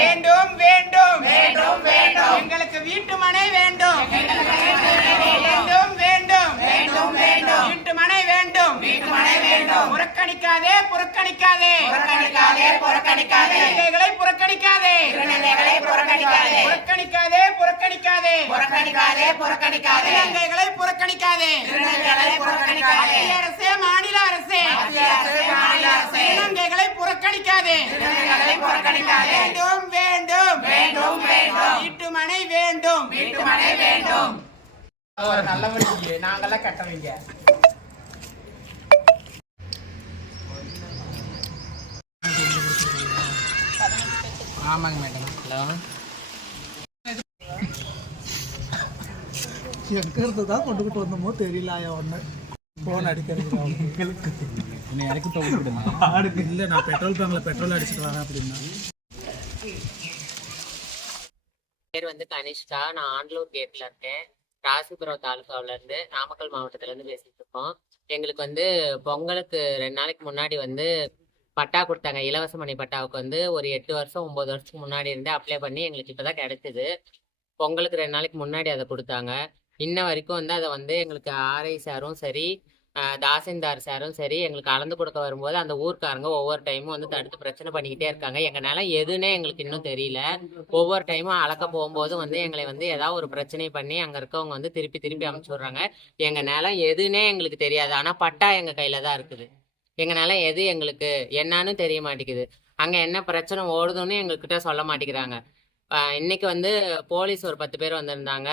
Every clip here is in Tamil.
வேண்டும் வேண்டும் வேண்டும் வேண்டும் எங்களுக்கு வீட்டு மனை வேண்டும் வேண்டும் வேண்டும் வேண்டும் வேண்டும் வீட்டு மனை வேண்டும் புறக்கணிக்காதே புறக்கணிக்காதே புறக்கணிக்காதே புறக்கணிக்காதே புறக்கணிக்காதே புறக்கணிக்காதே புறக்கணிக்காதே புறக்கணிக்காதே புறக்கணிக்காதே புறக்கணிக்காதே இலங்கைகளை புறக்கணிக்காதே புறக்கணிக்காதே அரசே மாநில அரசே இலங்கைகளை புறக்கணிக்காதே புறக்கணிக்காதே வேண்டும் வேண்டும் வேண்டும் வேண்டும் வீட்டு மனை வேண்டும் வீட்டு மனை வேண்டும் நல்லவங்க நாங்கெல்லாம் கட்டவங்க ஆமாங்க மேடம் ஹலோ எங்கிறது தான் கொண்டுகிட்டு வந்தோமோ தெரியல ஒன்று ஃபோன் அடிக்கிறது எனக்கு இல்லை நான் பெட்ரோல் பங்கில் பெட்ரோல் அடிச்சுட்டு வரேன் அப்படின்னா. பேர் வந்து கனிஷ்கா. நான் ஆண்டலூர் கேட்ல இருக்கேன். ராசிபுரம் தாலுகாவில இருந்து நாமக்கல் மாவட்டத்துல இருந்து பேசிட்டு இருக்கோம். எங்களுக்கு வந்து பொங்கலுக்கு 2 நாளைக்கு முன்னாடி வந்து பட்டா கொடுத்தாங்க. இலவச மணி பட்டாவுக்கு வந்து ஒரு 8 வருஷம் 9 வருஷத்துக்கு முன்னாடி இருந்து அப்ளை பண்ணி எங்களுக்கு இப்போதான் கிடைச்சிது. பொங்கலுக்கு 2 நாளைக்கு முன்னாடி அதை கொடுத்தாங்க. இன்ன வரைக்கும் வந்து அதை வந்து எங்களுக்கு ஆர்ஐ சாரும் சரி தாசில்தார் சாரும் சரி எங்களுக்கு அளந்து கொடுக்க வரும்போது அந்த ஊர்க்காரங்க ஒவ்வொரு டைமும் வந்து தடுத்து பிரச்சனை பண்ணிக்கிட்டே இருக்காங்க. எங்கள் நிலம் எதுன்னே எங்களுக்கு இன்னும் தெரியல. ஒவ்வொரு டைமும் அளக்க போகும்போது வந்து எங்களை வந்து ஏதாவது ஒரு பிரச்சனை பண்ணி அங்கே இருக்கவங்க வந்து திருப்பி அனுப்பிச்சி விட்றாங்க. எங்கள் நிலம் எதுன்னே எங்களுக்கு தெரியாது. ஆனால் பட்டா எங்கள் கையில் தான் இருக்குது. எங்கள் நிலம் எது எங்களுக்கு என்னன்னு தெரிய மாட்டேங்குது. அங்கே என்ன பிரச்சனை ஓடுதுன்னு எங்ககிட்ட சொல்ல மாட்டேங்கிறாங்க. இன்னைக்கு வந்து போலீஸ் ஒரு 10 பேர் வந்திருந்தாங்க.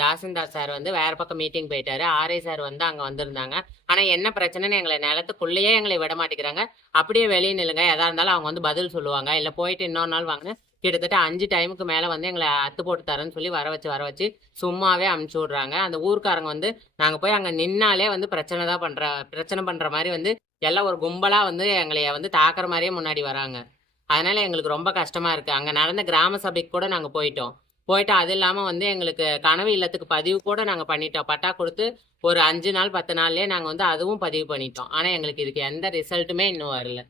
தாசில்தார் சார் வந்து வேற பக்கம் மீட்டிங் போயிட்டாரு. ஆர்ஐ சார் வந்து அங்கே வந்திருந்தாங்க. ஆனால் என்ன பிரச்சனைன்னு எங்களை நிலத்துக்குள்ளேயே எங்களை விட மாட்டேங்கிறாங்க. அப்படியே வெளியே நில்லுங்க, எதா இருந்தாலும் அவங்க வந்து பதில் சொல்லுவாங்க. இல்லை போயிட்டு இன்னொரு நாள் வாங்க. கிட்டத்தட்ட 5 டைமுக்கு மேலே வந்து எங்களை அத்து போட்டு தரேன்னு சொல்லி வர வச்சு சும்மாவே அமுச்சு விட்றாங்க. அந்த ஊருக்காரங்க வந்து நாங்கள் போய் அங்கே நின்னாலே வந்து பிரச்சனை பண்ணுற மாதிரி வந்து எல்லாம் ஒரு கும்பலாக வந்து எங்களைய வந்து தாக்குற மாதிரியே முன்னாடி வராங்க. அதனால எங்களுக்கு ரொம்ப கஷ்டமாக இருக்குது. அங்கே நடந்த கிராம சபைக்கு கூட நாங்கள் போயிட்டு அது இல்லாமல் வந்து எங்களுக்கு கனவு இல்லத்துக்கு பதிவு கூட நாங்கள் பண்ணிட்டோம். பட்டா கொடுத்து ஒரு 5 நாள் 10 நாள்லேயே நாங்கள் வந்து அதுவும் பதிவு பண்ணிட்டோம். ஆனால் எங்களுக்கு இதுக்கு எந்த ரிசல்ட்டுமே இன்னும் வரல.